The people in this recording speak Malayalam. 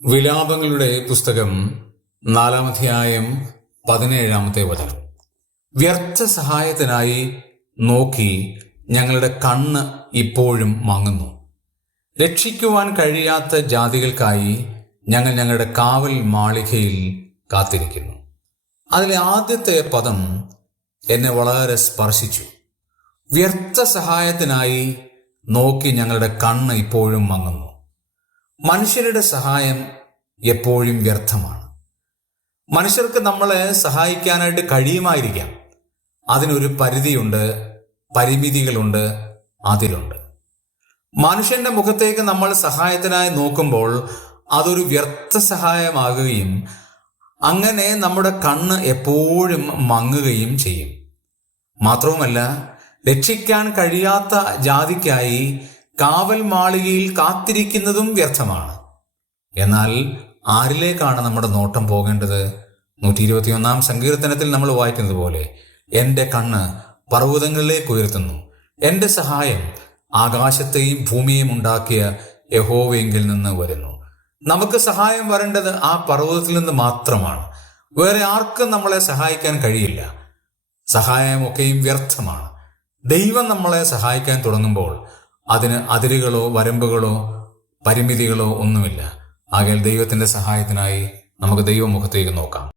വിലാപങ്ങളുടെ പുസ്തകം 4-ാം അധ്യായം 17-ാമത്തെ വചനം. വ്യർത്ഥ സഹായത്തിനായി നോക്കി ഞങ്ങളുടെ കണ്ണ് ഇപ്പോഴും മങ്ങുന്നു. രക്ഷിക്കുവാൻ കഴിയാത്ത ജാതികൾക്കായി ഞങ്ങൾ ഞങ്ങളുടെ കാവൽ മാളികയിൽ കാത്തിരിക്കുന്നു. അതിലെ ആദ്യത്തെ പദം എന്നെ വളരെ സ്പർശിച്ചു. വ്യർത്ഥ സഹായത്തിനായി നോക്കി ഞങ്ങളുടെ കണ്ണ് ഇപ്പോഴും മങ്ങുന്നു. മനുഷ്യരുടെ സഹായം എപ്പോഴും വ്യർത്ഥമാണ്. മനുഷ്യർക്ക് നമ്മളെ സഹായിക്കാനായിട്ട് കഴിയുമായിരിക്കാം. അതിനൊരു പരിധിയുണ്ട്, പരിമിതികളുണ്ട്, അതിലുണ്ട്. മനുഷ്യന്റെ മുഖത്തേക്ക് നമ്മൾ സഹായത്തിനായി നോക്കുമ്പോൾ അതൊരു വ്യർത്ഥ സഹായമാകുകയും അങ്ങനെ നമ്മുടെ കണ്ണ് എപ്പോഴും മങ്ങുകയും ചെയ്യും. മാത്രവുമല്ല, രക്ഷിക്കാൻ കഴിയാത്ത ജാതിക്കായി കാവൽ മാളികയിൽ കാത്തിരിക്കുന്നതും വ്യർത്ഥമാണ്. എന്നാൽ ആരിലേക്കാണ് നമ്മുടെ നോട്ടം പോകേണ്ടത്? 121-ാം സങ്കീർത്തനത്തിൽ നമ്മൾ വായിക്കുന്നത് പോലെ, എൻ്റെ കണ്ണ് പർവ്വതങ്ങളിലേക്ക് ഉയർത്തുന്നു, എൻ്റെ സഹായം ആകാശത്തെയും ഭൂമിയെയും ഉണ്ടാക്കിയ യഹോവയെങ്കിൽ നിന്ന് വരുന്നു. നമുക്ക് സഹായം വരേണ്ടത് ആ പർവ്വതത്തിൽ നിന്ന് മാത്രമാണ്. വേറെ ആർക്കും നമ്മളെ സഹായിക്കാൻ കഴിയില്ല. സഹായമൊക്കെയും വ്യർത്ഥമാണ്. ദൈവം നമ്മളെ സഹായിക്കാൻ തുടങ്ങുമ്പോൾ അതിന് അതിരുകളോ വരമ്പുകളോ പരിമിതികളോ ഒന്നുമില്ല. ആകയാൽ ദൈവത്തിൻ്റെ സഹായത്തിനായി നമുക്ക് ദൈവമുഖത്തേക്ക് നോക്കാം.